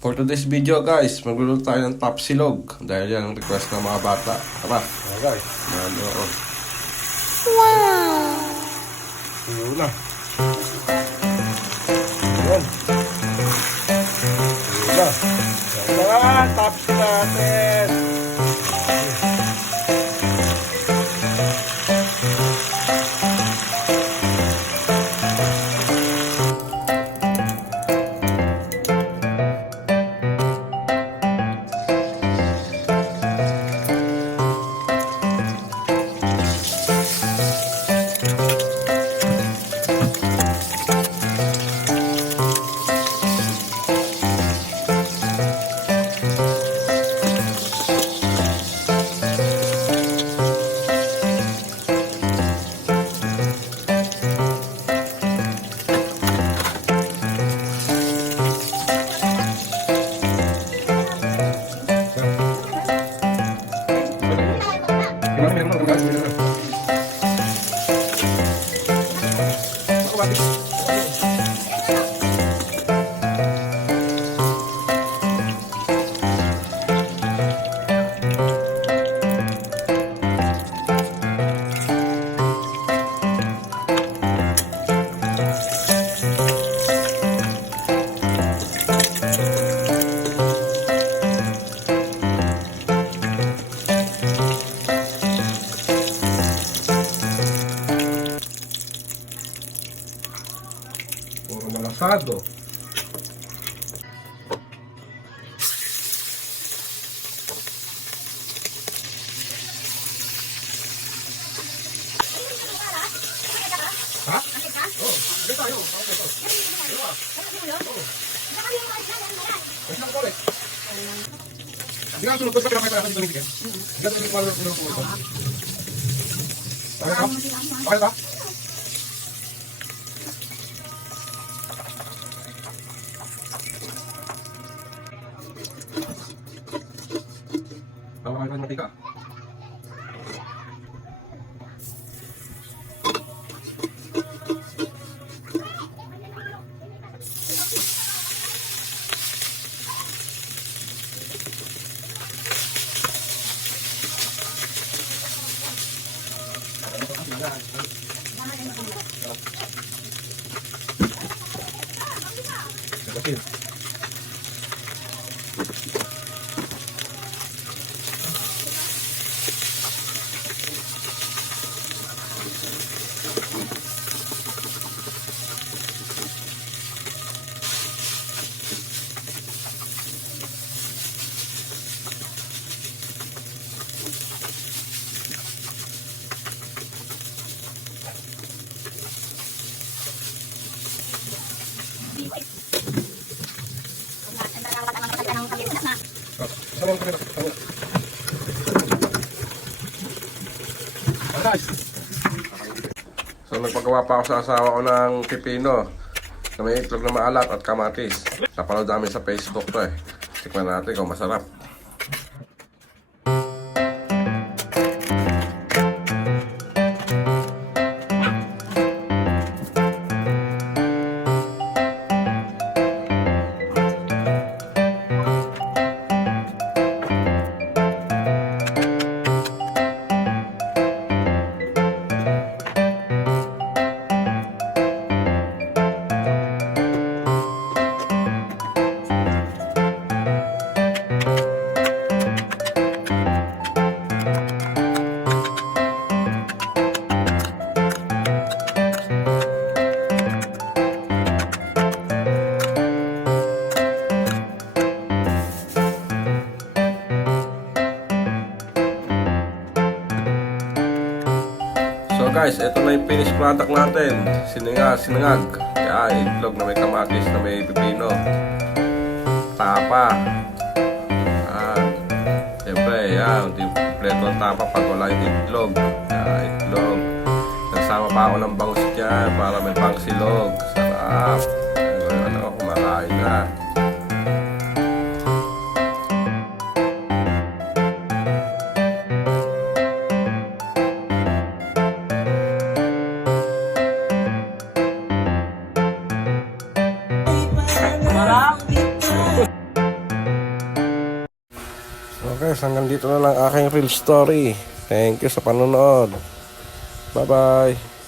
For today's video guys, magluluto tayo ng top silog. Dahil yan ang request ng mga bata. Tara. Guys. Ano? Wow! Tuyo na. Ayan. Tuyo na. Ayan na, tops natin. Puro malasado. Ha? Oo. Dito tayo. Hindi ka sunod ko sa pinakita sa dito ng bigyan. Hindi ka sunod ko sa pinakita. Okay ka? Okay ka? Tama kayo ng matika. Gatin. Sama ko na. So nagpagawa pa ako sa asawa ko ng pipino na may itlog na maalat at kamatis. Napanood namin sa Facebook to eh. Tikman natin kung masarap. So guys, ito na yung finished product natin. Sinangag. Kaya itlog na may kamatis na may pipino. Tapa. Siyempre, yan. Kompleto ang tapa pag wala yung itlog. Itlog. Nagsama pa ako ng bangus dyan para may pangsilog. Sarap. Ano, kumakain na. Okay, so hanggang dito na lang aking real story. Thank you sa panonood. Bye-bye.